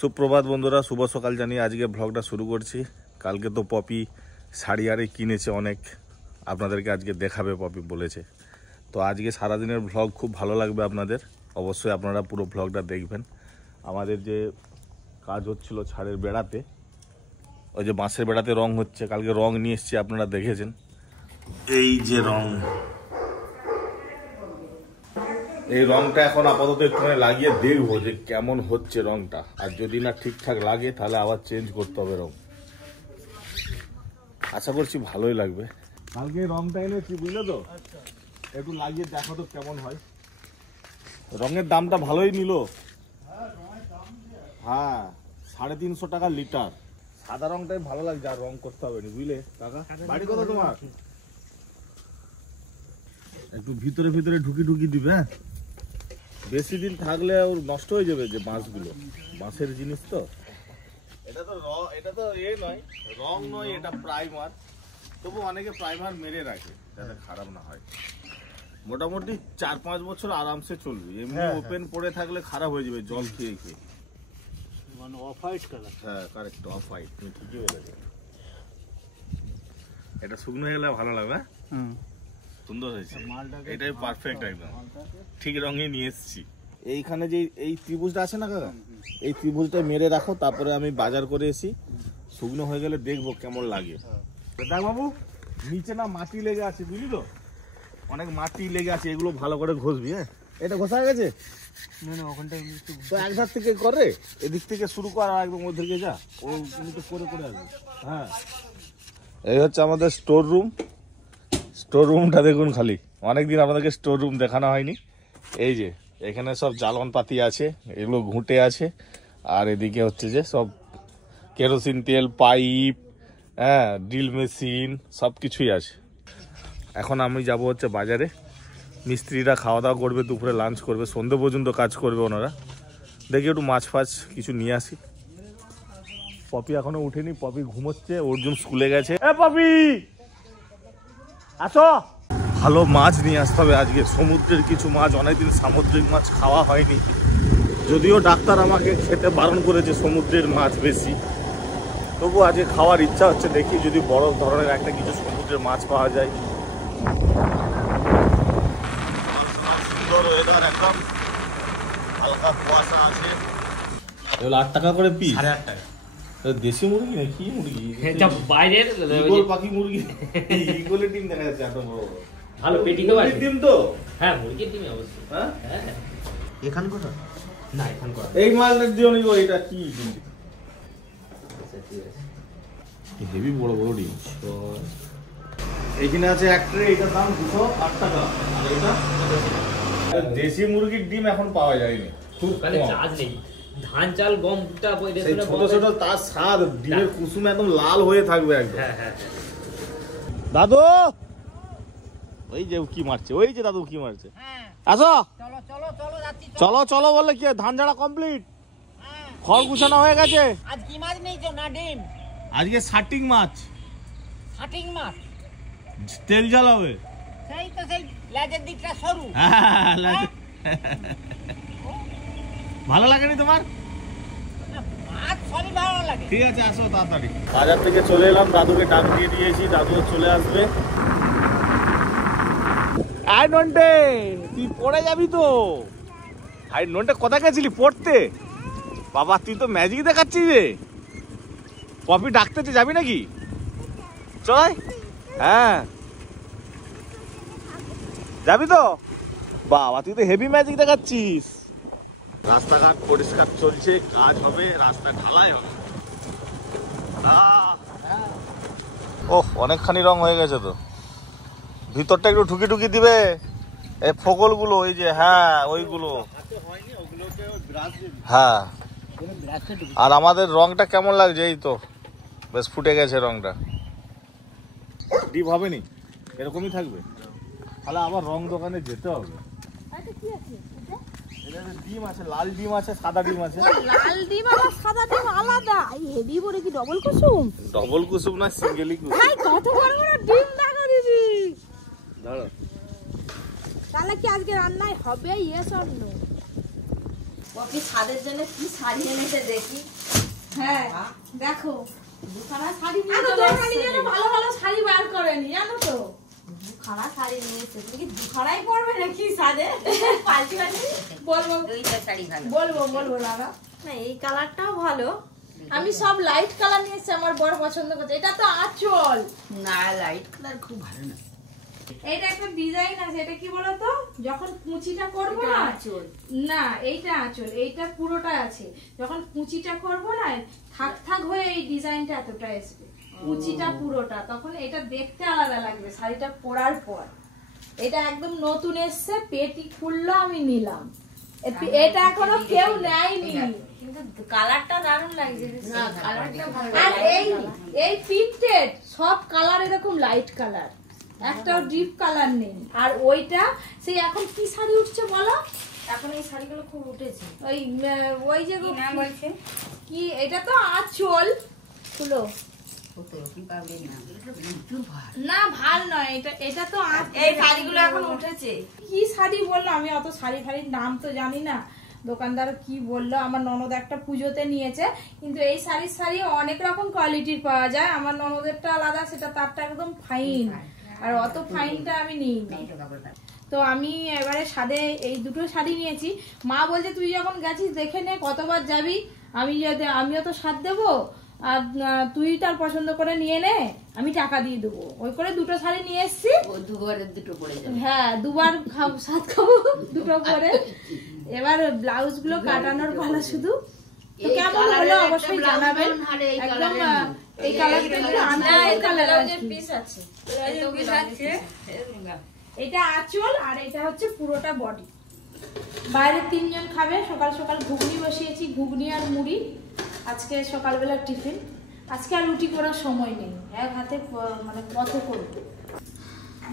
সুপ্রভাত বন্ধুরা, শুভ সকাল জানিয়ে আজকে ব্লগটা শুরু করছি। কালকে তো পপি শাড়ি আরে কিনেছে অনেক, আপনাদেরকে আজকে দেখাবে পপি বলেছে। তো আজকে সারাদিনের ব্লগ খুব ভালো লাগবে আপনাদের, অবশ্যই আপনারা পুরো ব্লগটা দেখবেন। আমাদের যে কাজ হচ্ছিল ছাদের বেড়াতে, ওই যে বাঁশের বেড়াতে রং হচ্ছে, কালকে রং নিয়ে এসেছি, আপনারা দেখেছেন। এই যে রং, এই রংটা এখন আপাতত একটুখানি লাগিয়ে দেখবো যে কেমন হচ্ছে রংটা, আর যদি না ঠিকঠাক লাগে তাহলে আবার চেঞ্জ করতে হবে রং। আশা করছি ভালোই লাগবে। কালকে রংটা এনেছি, বুঝলে তো, একটু লাগিয়ে দেখো তো কেমন হয়। রঙের দামটা ভালোই নিল, হ্যাঁ 350 টাকা লিটার। সাদা রংটাই ভালো লাগছে, আর রং করতে হবে না, বুঝলে কাকা। বাড়ি কত তোমার? একটু ভিতরে ভিতরে ঢুকি ঢুকি দিবে, হ্যাঁ, বেশি দিন থাকলে ওর নষ্ট হয়ে যাবে। যে বাঁশগুলো বাঁশের জিনিস তো, এটা তো এ নয়, রং নয়, এটা প্রাইমার। তবু অনেকে প্রাইমার মেরে রাখে যাতে খারাপ না হয়। মোটামুটি 4-5 বছর আরামসে চলবে। এমনি ওপেন পড়ে থাকলে খারাপ হয়ে যাবে জল খেয়ে খেয়ে। মানে অফ হোয়াইট কালার। হ্যাঁ কারেক্ট, অফ হোয়াইট, তুমি ঠিকই বলেছো। এটা শুকনো গেলে ভালো লাগবে, সুন্দর হয়েছে, এটাই পারফেক্ট, একদম ঠিক রঙে নিয়ে এসেছি। এইখানে যে এই ত্রিভুজটা আছে না কাকা, এই ত্রিভুজটা মেরে রাখো, তারপরে আমি বাজার করে এসি, শুকনো হয়ে গেলে দেখবো কেমন লাগে। দেখ বাবু, নিচে না মাটি লেগে আছে, বুঝলি তো, অনেক মাটি লেগে আছে, এগুলো ভালো করে ঘষবি। হ্যাঁ, এটা ঘষা হয়ে গেছে না ওখানটা তো এক ধার থেকে করে, এদিক থেকে শুরু কর আর একদম ওদিকে যা, ও তো করে করে আসবে। হ্যাঁ, এই হচ্ছে আমাদের স্টোর রুম। স্টোর রুমটা দেখুন খালি, অনেকদিন আপনাদেরকে স্টোর রুম দেখানো হয়নি। এই যে এখানে সব জ্বালন পাতি আছে, এগুলো ঘুঁটে আছে, আর এদিকে হচ্ছে যে সব কেরোসিন তেল, পাইপ, হ্যাঁ, ড্রিল মেশিন, সব কিছুই আছে। এখন আমি যাব হচ্ছে বাজারে, মিস্ত্রিরা খাওয়া দাওয়া করবে, দুপুরে লাঞ্চ করবে, সন্ধ্যে পর্যন্ত কাজ করবে ওনারা। দেখি একটু মাছ ফাছ কিছু নিয়ে আসি। পপি এখনো উঠেনি, পপি ঘুমোচ্ছে, অর্জুন স্কুলে গেছে। এ পপি আসো, ভালো মাছ নিয়ে আসতে হবে আজকে, সমুদ্রের কিছু মাছ, অনেকদিন সামুদ্রিক মাছ খাওয়া হয়নি। যদিও ডাক্তার আমাকে খেতে বারণ করেছে সমুদ্রের মাছ বেশি, তবু আজকে খাওয়ার ইচ্ছা হচ্ছে। দেখি যদি বড় ধরনের একটা কিছু সমুদ্রের মাছ পাওয়া যায়। সুন্দর ওয়েদার, একদম হালকা কুয়াশা আছে। এগুলো 8 টাকা করে পিস। 8.5 টাকা। দেশি মুরগি না কি মুরগি? এটা বাইরের ইগল পাখি মুরগি, ইগলের ডিম দেখা যাচ্ছে এত বড়। ভালো পেটিকও আছে। ডিম তো? হ্যাঁ, মুরগির ডিম অবশ্যই। হ্যাঁ, এখান কোথা? না এখান কোথা? এই মালটা দিও নি গো, এটা কি ডিম? আচ্ছা ঠিক আছে। হেভি বড় বড় ডিম। তো এইখানে আছে এক ট্রে, এটার দাম 208 টাকা। আর এটা দেশি মুরগির ডিম এখন পাওয়া যায়নি, খুব কানে চার্জ নেই। ধান চাল গমটা সেই ছোট ছোট, তার স্বাদ, ডিমের কুসুম একদম লাল হয়ে থাকবে একদম। হ্যাঁ হ্যাঁ। দাদু ওই যে কি মারছে, ওই যে দাদু কি মারছে। আসো, চলো চলো চলো যাচ্ছি। চলো চলো বললে কি, ধান ঝাড়া কমপ্লিট, খড় কুচানো হয়ে গেছে। আজ কি মাছ নিয়েছো না ডিম? আজকে শাটিং মাছ, শাটিং মাছ। তেল জ্বালাবে। সেই তো, সেই লেজের দিকটা সরু। ভালো লাগেনি তোমার? মাছ সবই ভালো লাগে। ঠিক আছে, আসো তাড়াতাড়ি। বাজার থেকে চলে এলাম, দাদুকে ডাক দিয়ে দিয়েছি, দাদু চলে আসবে। আই নন্টে, তুই পড়ে যাবি তো। আই নন্টে কোথায় গেছিলি পড়তে? বাবা তুই তো ম্যাজিক দেখাচ্ছিস রে। পপি ডাকতেছে, যাবি নাকি? চল। হ্যাঁ যাবি তো? বাবা তুই তো হেভি ম্যাজিক দেখাচ্ছিস। রাস্তাঘাট পরিষ্কার চলছে, কাজ হবে, রাস্তা ঢালাই হবে। ওহ, অনেকখানি রং হয়ে গেছে তো, ভিতরটা একটু ঢুকি ঢুকি দিবে। এই ফোকল গুলো, এই যে, হ্যাঁ ওইগুলো, হ্যাঁ। আর আমাদের রংটা কেমন লাগছে? এই তো বেশ ফুটে গেছে রংটা। ডিপ হবে নি, এরকমই থাকবে। তাহলে আবার রং দোকানে যেতে হবে। ডিম আছে, লাল ডিম আছে, সাদা ডিম আছে। লাল ডিম আর সাদা ডিম আলাদা। এই হেভি বড় কি ডবল কুসুম? ডবল কুসুম না সিঙ্গেলই কুসুম? ভাই কত বড় বড় ডিম দেখো দিদি। দাঁড়া, তাহলে কি আজকে রান্নায় হবে? Yes or no? পপি ছাদের জন্য কি শাড়ি এনেছে দেখি। হ্যাঁ দেখো দুখানা শাড়ি নিয়ে চলে এসেছে। ভালো ভালো শাড়ি বার করেনি জানো তো। দুখানা শাড়ি নিয়েছে। তুমি কি দুখানাই পরবে নাকি সাজে? পাল্টি পাল্টি বলবো দুইটা শাড়ি ভালো। বলবো দাদা। না এই কালারটাও ভালো। আমি সব লাইট কালার নিয়েছি, আমার বড় পছন্দ করছে। এটা তো আঁচল না, লাইট কালার খুব ভালো না। এইটা একটা ডিজাইন আছে। এটা কি বলতো, যখন কুচিটা করবো না আঁচল, না এইটা আঁচল, এইটা পুরোটা আছে। যখন কুচিটা করবো না থাক থাক হয়ে এই ডিজাইনটা এতটা আসবে, কুচিটা পুরোটা, তখন এটা দেখতে আলাদা লাগবে শাড়িটা পরার পর। এটা একদম নতুন এসছে, পেটি খুললো, আমি নিলাম। এটা এখনো কেউ নেয়নি, কিন্তু কালারটা দারুণ লাগছে। না কালারটা ভালো। আর এই প্রিন্টেড সব কালার এরকম লাইট কালার, একটাও ডিপ কালার নেই। আর ওইটা সেই এখন কি শাড়ি উঠছে বলো? এখন এই শাড়িগুলো খুব উঠেছে। ওই যে নাম বলছে কি, এটা তো আঁচল খুলো না, ভাল নয় এটা। এটা তো এই শাড়িগুলো এখন উঠেছে। কি শাড়ি বললো, আমি অত শাড়ির নাম তো জানি না। দোকানদার কি বললো, আমার ননদ একটা পুজোতে নিয়েছে, কিন্তু এই শাড়ি অনেক রকম কোয়ালিটির পাওয়া যায়। আমার ননদেরটা আলাদা, সেটা তারটা একদম ফাইন, আর অত ফাইনটা আমি নিই। তো আমি এবারে সাদে এই দুটো শাড়ি নিয়েছি। মা বলছে তুই যখন গেছিস দেখে নে, কতবার যাবি, আমিও তো সাদ দেবো, আর তুই তার পছন্দ করে নিয়ে নে, আমি টাকা দিয়ে দেবো। ওই করে দুটো শাড়ি নিয়ে এসছি। দুটো পরে যাবে। হ্যাঁ, দুবার সাদ খাবো দুটো করে। এবার ব্লাউজ গুলো কাটানোর পালা শুধু। তো কেমন হলো অবশ্যই জানাবেন। একদম এই কালারটা পিস আছে, এটা আঁচল, আর এটা হচ্ছে পুরোটা বডি। বাইরে 3 জন খাবে। সকাল সকাল ঘুগনি বসিয়েছি, ঘুগনি আর মুড়ি আজকে সকালবেলা টিফিন। আজকে আর রুটি করার সময় নেই, এক হাতে মানে কত করবো।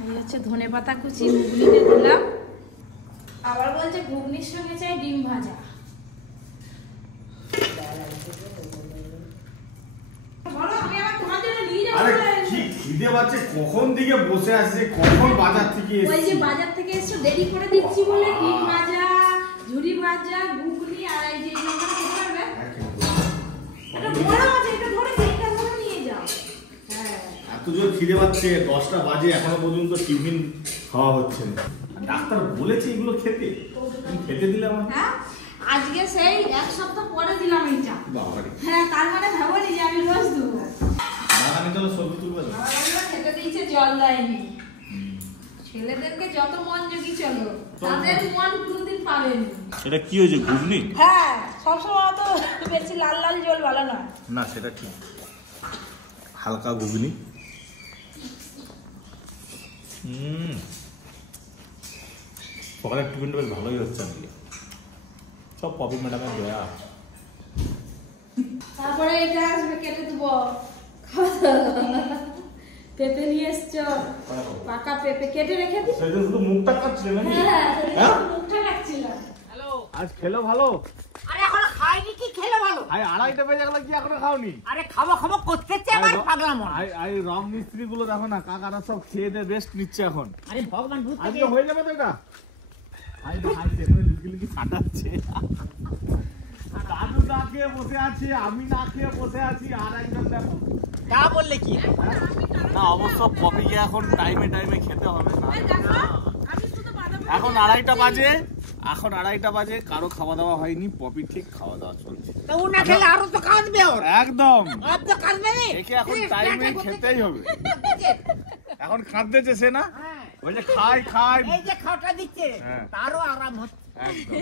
এই হচ্ছে ধনেপাতা কুচি, ঘুগনিতে দিলাম। আবার বলছে ঘুগনির সঙ্গে চাই ডিম ভাজা। কখন দিকে বসে আসছে, কখন বাজার থেকে ওই যে বাজার থেকে এসে দেরি করে দিচ্ছি বলে ডিম ভাজা, ঝুরি ভাজা, ঘুগনি, আর এই যে এটা বড় আছে, এটা ধরে এইটা ধরে নিয়ে যাও। হ্যাঁ, এত জোর খিদে পাচ্ছে, 10টা বাজে এখনো পর্যন্ত টিফিন খাওয়া হচ্ছে না। ডাক্তার বলেছে এগুলো খেতে, খেতে দিলে আমার। হ্যাঁ, আজকে সেই 1 সপ্তাহ পরে দিলাম এইটা। বাবারে। হ্যাঁ, তার মানে ভাবনি যে আমি রোজ দেবো। বাগানে চলো ছবি তুলবে। খেতে দিয়েছে, জল দেয়নি। ছেলেদেরকে যত মন যোগী চলো, তাদের মন কোনদিন পাবেনি। এটা কি হয়েছে, ঘুগনি? হ্যাঁ, সবসময় তো বেশি লাল লাল জল ভালো নয়। না সেটা ঠিক, হালকা ঘুগনি। সকালের টিফিনটা বেশ ভালোই হচ্ছে আজকে, সব পপি ম্যাডামের দয়া। তারপরে এটা আসবে, কেটে দেবো। পেঁপে নিয়ে এসছো, পাকা পেঁপে কেটে রেখে দিই। সেদিন শুধু মুখটা কাটছিলে নাকি? হ্যাঁ, মুখটা কাটছিলাম। হ্যালো, আজ খেলো ভালো? আরে এখনো খাইনি, কি খেলে ভালো? আই 2:30 বেজে গেল, কি এখনো খাওনি? আরে খাবো করতেছে আমার পাগলাম। আই রং মিস্ত্রি গুলো দেখো না, কাকারা সব খেয়ে দিয়ে রেস্ট নিচ্ছে এখন। আরে ভগবান ভূত থেকে আজকে হয়ে যাবে তো এটা। আই সেখানে লুকি ফাটাচ্ছে। দাদু না খেয়ে বসে আছে, আমি না খেয়ে বসে আছি, আর একজন দেখো। তা বললে কি? না অবশ্য পপিকে এখন টাইমে খেতে হবে না। এখন 2:30 বাজে, কারো খাওয়া দাওয়া হয়নি, পপি ঠিক খাওয়া দাওয়া চলছে। তো ও না খেলে আরো তো কাঁদবে ওর। একদম, আর তো কাঁদবে না। একে এখন টাইমে খেতেই হবে। এখন খাদ্যেছে সে না, বলছে খাই। এই যে খাওয়াটা দিচ্ছে, তারও আরাম হচ্ছে। একদম,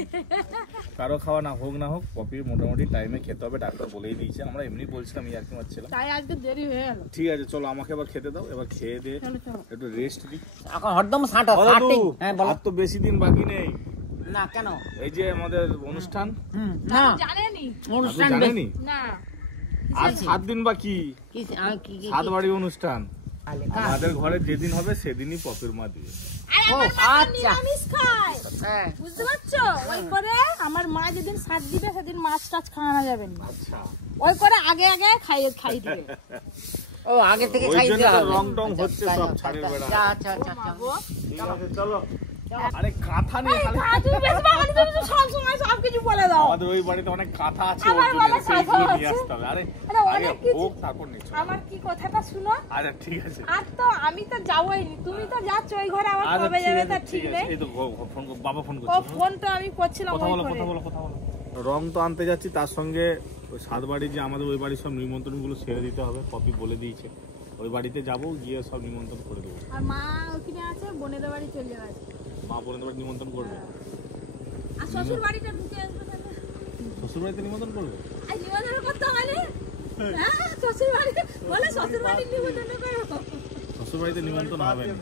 কারো খাওয়া না হোক পপির মোটামুটি টাইমে খেতে হবে, ডাক্তার বলেই দিয়েছে। আমরা এমনি বলছিলাম, এই আর কি মারছিলাম, তাই আজকে দেরি হয়ে গেল। ঠিক আছে চলো, আমাকে এবার খেতে দাও, এবার খেয়ে দিয়ে একটু রেস্ট দিই। এখন হরদম সাঁটা। হ্যাঁ বলো। আর তো বেশি দিন বাকি নেই। না কেন? এই যে আমাদের অনুষ্ঠান, না জানেনি অনুষ্ঠান জানেনি? না, আর 7 দিন বাকি, কি 7 বাড়ি অনুষ্ঠান। আমাদের ঘরে যেদিন হবে সেদিনই পপির মা দিবে। ও আচ্ছা, নিরামিষ খায়, হ্যাঁ বুঝতে পারছো? ওই করে আমার মা যেদিন সাত দিবে সেদিন মাছ টাছ খাওয়ানো যাবে না। আচ্ছা, ওই করে আগে খাই দিবে। ও আগে থেকে ওই খাই জন্য দিতে তো হবে। রং টং হচ্ছে সব ছাড়ের বেড়া। আচ্ছা ঠিক আছে চলো। আরে কাঁথা নিয়ে খালি তুমি বেশি বাঙালি, তুমি তো সব সময় সব কিছু বলে দাও। আমাদের ওই বাড়িতে অনেক কাঁথা আছে, আমার ওর বলা জন্য সেইগুলো কাঁথা নিয়ে আছে। আসতে হবে। আরে আরে আগে অনেক কিছু। ভোগ ঠাকুর নিচ্ছ। আমার কি কথাটা শুনো। আচ্ছা ঠিক আছে, আর তো আমি তো যাবোই নি, তুমি তো যাচ্ছ ওই ঘরে, আমার আচ্ছা কবে ঠিক যাবে আছে, তার ঠিক নেই। এই তো ফোন বাবা ফোন ও করছে। ফোন তো আমি করছিলাম কথা ওই বলো ঘরে। কথা বলো কথা বলো। রং তো আনতে যাচ্ছি, তার সঙ্গে ওই সাত বাড়ি যে আমাদের ওই বাড়ির সব নিমন্ত্রণগুলো সেরে দিতে হবে। কপি বলে দিয়েছে, ওই বাড়িতে যাবো, গিয়ে সব নিমন্ত্রণ করে দেবো। আর মা ওখানে আছে, বোনেদের বাড়ি চলে যাবে। মা বোনের বাড়ি নিমন্ত্রণ করবে, আর শ্বশুর বাড়িটা ঢুকে আসবে তাহলে। শ্বশুর বাড়িতে নিমন্ত্রণ করবে। আর নিমন্ত্রণ করতে হবে না? হ্যাঁ, শ্বশুর বাড়িতে বলে শ্বশুর বাড়ির নিমন্ত্রণ করো। শ্বশুর বাড়িতে নিমন্ত্রণ হবে না।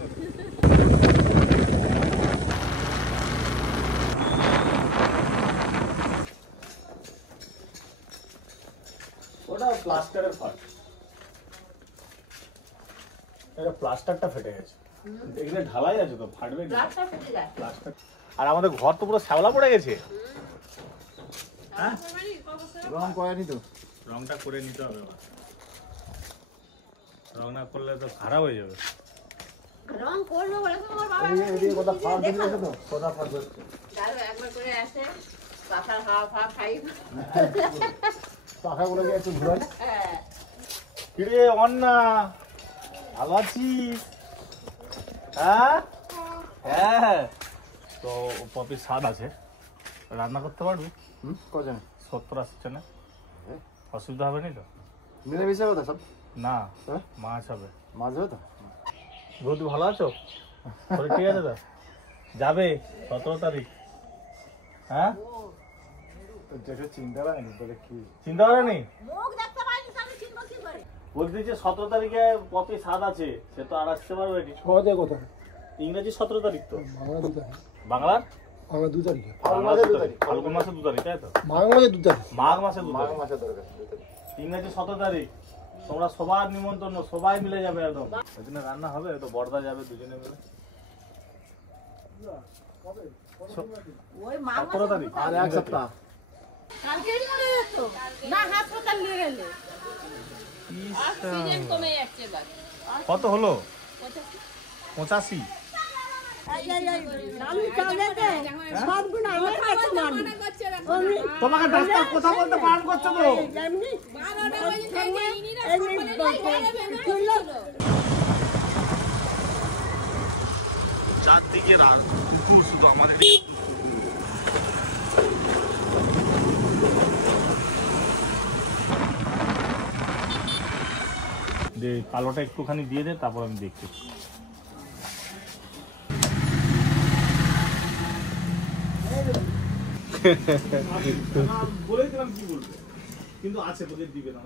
ওটা প্লাস্টারের ফাট, এটা প্লাস্টারটা ফেটে গেছে। এখানে ঢালাই আছে তো, ফাটবে না প্লাস্টার। আর আমাদের ঘর তো পুরো শ্যাওলা পড়ে গেছে। হ্যাঁ, রং করেনি তো। রংটা করে নিতে হবে। রং না করলে তো খারাপ হয়ে যাবে। রং করবো বলে তো ওর বাবা এদিকে কথা ফাট দিয়েছে তো, কথা ফাট হচ্ছে। দাদু একবার করে আসে, পাখার হাওয়া ফাওয়া খাই। পাখাগুলো গিয়ে একটু ঘুরাই। হ্যাঁ। কিরে অন্না, ভালো আছিস? হ্যাঁ হ্যাঁ। তো পপির স্বাদ আছে, রান্না করতে পারবি? কজন 70-80 জনে অসুবিধা হবে না তো? মিলেমিশে কথা সব। না, হ্যাঁ? মাছ হবে। মাছ হবে তো? বৌদি ভালো আছো? শরীর ঠিক আছে তো? যাবে 17 তারিখ। হ্যাঁ, যেটা চিন্তা করেনি বলে কি চিন্তা করেনি? মুখ দেখতে পাইনি, আমি চিনবো কি করে? বলতে যে 17 তারিখে পপি স্বাদ আছে, সে তো আর আসতে পারবে না। সহজে কথা ইংরেজি 17 তারিখ তো, বাংলা 2 তারিখ। বাংলার বাংলা 2 তারিখে। বাংলার 2 তারিখ, ফাল্গুন মাসে 2 তারিখ, তাই তো? মাঘ মাসে 2 তারিখ। মাঘ মাসে 2 মাঘ তারিখ, মাসে দরকার 2 তারিখ। ইংরেজি 17 তারিখ। তোমরা সবার নিমন্ত্রণ, সবাই মিলে যাবে একদম। ওই দিনে রান্না হবে, তো বড়দা যাবে, দুজনে মিলে। ওই মা 17 তারিখ আর এক সপ্তাহ। কালকেই মরে যেত। না, হাসপাতাল নিয়ে গেলে। অক্সিজেন কমে যাচ্ছে এবার। কত হলো? 85। আমি চলেতে সবগুলো আমার কাছে মারবো। তোমাকে ডাক্তার কথা বলতে বারণ করছে তো। এমনি চারদিকে পুকুর, শুধু আমাদের কালোটা একটুখানি দিয়ে দে, তারপর আমি দেখছি। বলেছিলাম কি বলবে, কিন্তু আছে তোদের দিবে না।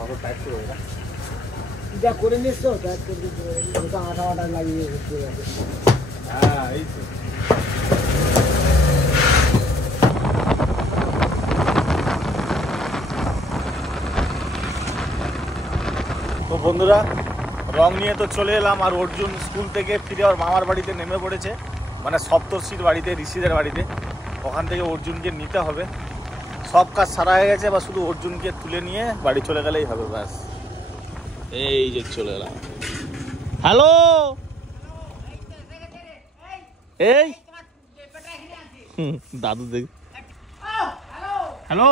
ভালো টাইট করে যা করে নিস তো, কাজ করে দিতে ওটা আটা আটা লাগিয়ে দিয়ে আছে। হ্যাঁ, এই তো। তো বন্ধুরা, রং নিয়ে তো চলে এলাম। আর অর্জুন স্কুল থেকে ফিরে ওর মামার বাড়িতে নেমে পড়েছে, মানে সপ্তর্ষির বাড়িতে, ঋষিদের বাড়িতে। ওখান থেকে অর্জুনকে নিতে হবে। সব কাজ সারা হয়ে গেছে, বা শুধু অর্জুনকে তুলে নিয়ে বাড়ি চলে গেলেই হবে, ব্যাস। এই যে চলে এলাম। হ্যালো, এই দাদু দেখ। হ্যালো,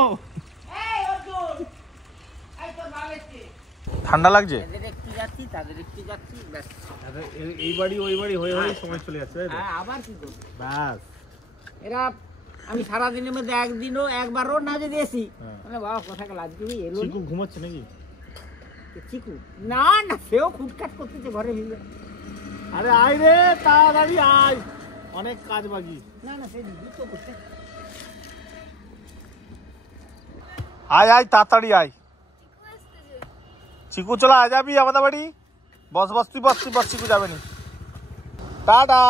ঠান্ডা লাগছে? এদের একটু যাচ্ছি, তাদের একটু যাচ্ছি, ব্যাস। এই বাড়ি ওই বাড়ি হয়ে হয়ে সময় চলে যাচ্ছে, তাই তো? হ্যাঁ, আবার কি করবো? ব্যাস। এরা আমি সারাদিনের মধ্যে একদিনও একবারও না যদি এসি, হ্যাঁ। মানে বাবা কোথাকে লাজকে এলো চিকু ঘুমাচ্ছে নাকি? চিকু না না, সেও খুটখাট করতেছে ঘরে ভিড়ে। আরে আয় রে, তাড়াতাড়ি আয়, অনেক কাজ বাকি। না না, সে জুতো করতে। আয় আয়, তাড়াতাড়ি আয়। চিকু চলে আয়, যাবি আমাদের বাড়ি? বস বস, তুই বস, তুই বস, চিকু যাবে নি। টাটা।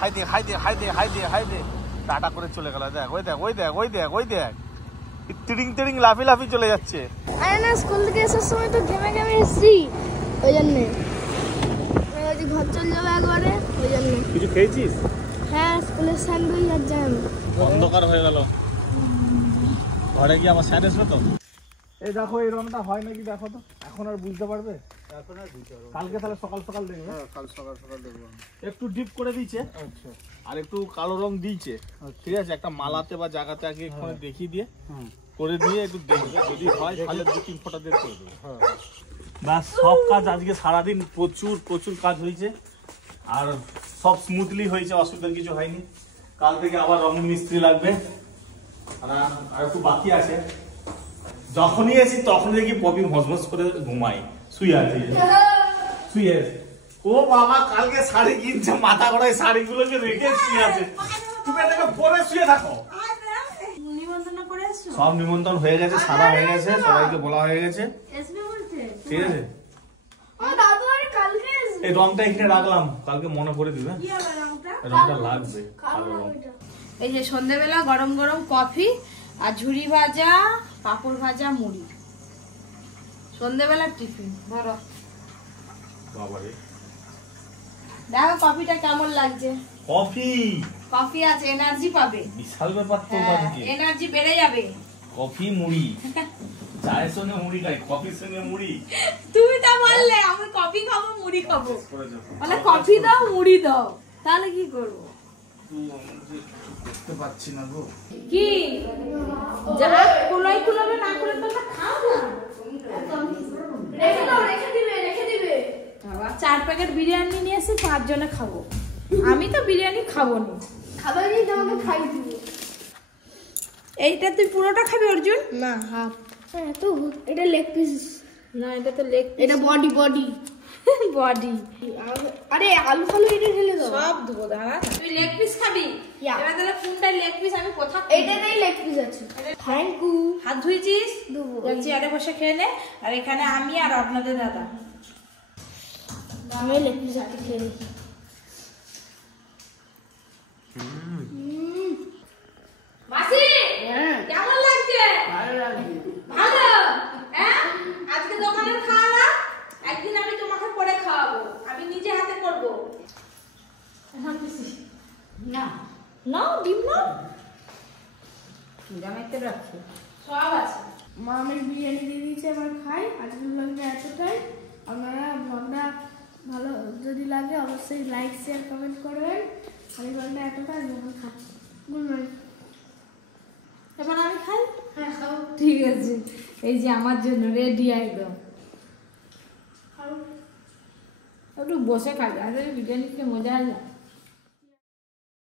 হাই দে হাই দে হাই দে হাই দে হাই দে। টাটা করে চলে গেল। দেখ, ওই দেখ ওই দেখ ওই দেখ ওই দেখ, তিড়িং তিড়িং লাফি লাফি চলে যাচ্ছে। আরে না, স্কুল থেকে আসার সময় তো ঘেমে ঘেমে এসছি, ওই জন্যে। ওই যে ঘর চলে যাবো একবারে, ওই জন্যে। কিছু খেয়েছিস? হ্যাঁ, স্কুলের স্যান্ডউইচ আর জ্যাম। অন্ধকার হয়ে গেল, ঘরে গিয়ে আমার স্যার এসবে তো। এই দেখো, এই রংটা হয় নাকি দেখো তো। এখন আর বুঝতে পারবে? এখন আর বুঝতে পারবো। কালকে তাহলে সকাল সকাল দেখবে। হ্যাঁ, কাল সকাল সকাল দেখবো। একটু ডিপ করে দিয়েছে আচ্ছা। আর একটু কালো রং দিয়েছে, ঠিক আছে? একটা মালাতে বা জায়গাতে আগে এখানে দেখিয়ে দিয়ে করে দিয়ে একটু দেখবে, যদি হয় তাহলে 2-3 ফোঁটা দিয়ে করে দেবে। বাস, সব কাজ আজকে সারাদিন প্রচুর প্রচুর কাজ হয়েছে আর সব স্মুথলি হয়েছে, অসুবিধার কিছু হয়নি। কাল থেকে আবার রঙের মিস্ত্রি লাগবে আর একটু বাকি আছে। যখনই আসি তখন দেখি পপি হসমস করে ঘুমাই, শুয়ে আছে শুয়ে আছে। ও বাবা, কালকে শাড়ি কিনছে, মাথা গড়ায় শাড়িগুলোকে রেখে শুয়ে আছে। তুমি এটাকে পরে শুয়ে থাকো। নিমন্ত্রণ করে এসছো? সব নিমন্ত্রণ হয়ে গেছে, সারা হয়ে গেছে, সবাইকে বলা হয়ে গেছে, এসবে বলতে? ঠিক আছে? ও দাদু আর কালকে আসবে। এই রংটা এখানে রাখলাম, কালকে মনে করে দিবে। কি হবে রংটা? রংটা লাগবে কালো কালো রং। ওইটা। এই যে সন্ধ্যেবেলা গরম গরম কফি আর ঝুরি ভাজা, পাঁপড় ভাজা, মুড়ি, সন্ধ্যেবেলার টিফিন। ধরো, বাবারে, দেখো কফিটা কেমন লাগছে। কফি কফি আছে, এনার্জি পাবে। বিশাল ব্যাপার তো হ্যাঁ, আজকে। এনার্জি বেড়ে যাবে। কফি মুড়ি, চায়ের সঙ্গে মুড়ি খাই, কফির সঙ্গে মুড়ি। তুমি তো বললে আমি কফি খাবো মুড়ি খাবো, করে যাও। মানে কফি দাও মুড়ি দাও, তাহলে কি করবো? দেখতে পাচ্ছি না গো। কি যা কুলাই কুলাবে না করে তোমরা খাও না। রেখে দাও, রেখে দিবে। বাবা, 4 প্যাকেট বিরিয়ানি নিয়ে এসে 5 জনে খাবো। আমি তো বিরিয়ানি খাবো না। খাবার নিয়ে তোমাকে খাই দিব। এইটা তুই পুরোটা খাবি অর্জুন? না, হাফ। হ্যাঁ তো এটা লেগ পিস। না, এটা তো লেগ এটা বডি বডি। আরে আলু ফালু এটা ঢেলে দাও। সব দেবো, দাঁড়া। তুই লেগ পিস খাবি? Yeah. এবার তাহলে কোনটা লেগ পিস আমি কোথা এটাতেই লেগ পিস আছে। Thank you. হাত ধুয়েছিস? ধুবো। চেয়ারে বসে খেয়ে নে। আর এখানে আমি আর আপনাদের দাদা। আমি লেগ পিস আগে খেয়ে দেখি। মাসি, হ্যাঁ, কেমন লাগছে? ভালো লাগছে। ভালো? হ্যাঁ? আজকে দোকানের খাওয়া না? একদিন আমি তোমাকে করে খাওয়াবো, আমি নিজে হাতে করবো। না, না, ডিম না, জামাইতে রাখছি, সব আছে। মা আমার বিরিয়ানি দিয়ে দিয়েছে, আমার খাই। আজকের ব্লগটা এতটাই। আপনারা ব্লগটা ভালো যদি লাগে অবশ্যই লাইক শেয়ার কমেন্ট করবেন। আর এই ব্লগটা এতটাই, যখন খাচ্ছি। Good night. এবার আমি খাই? হ্যাঁ, খাও। ঠিক আছে, এই যে আমার জন্য রেডি একদম। খাও। একটু বসে খাই, আরে বিরিয়ানি খেয়ে মজা আছে।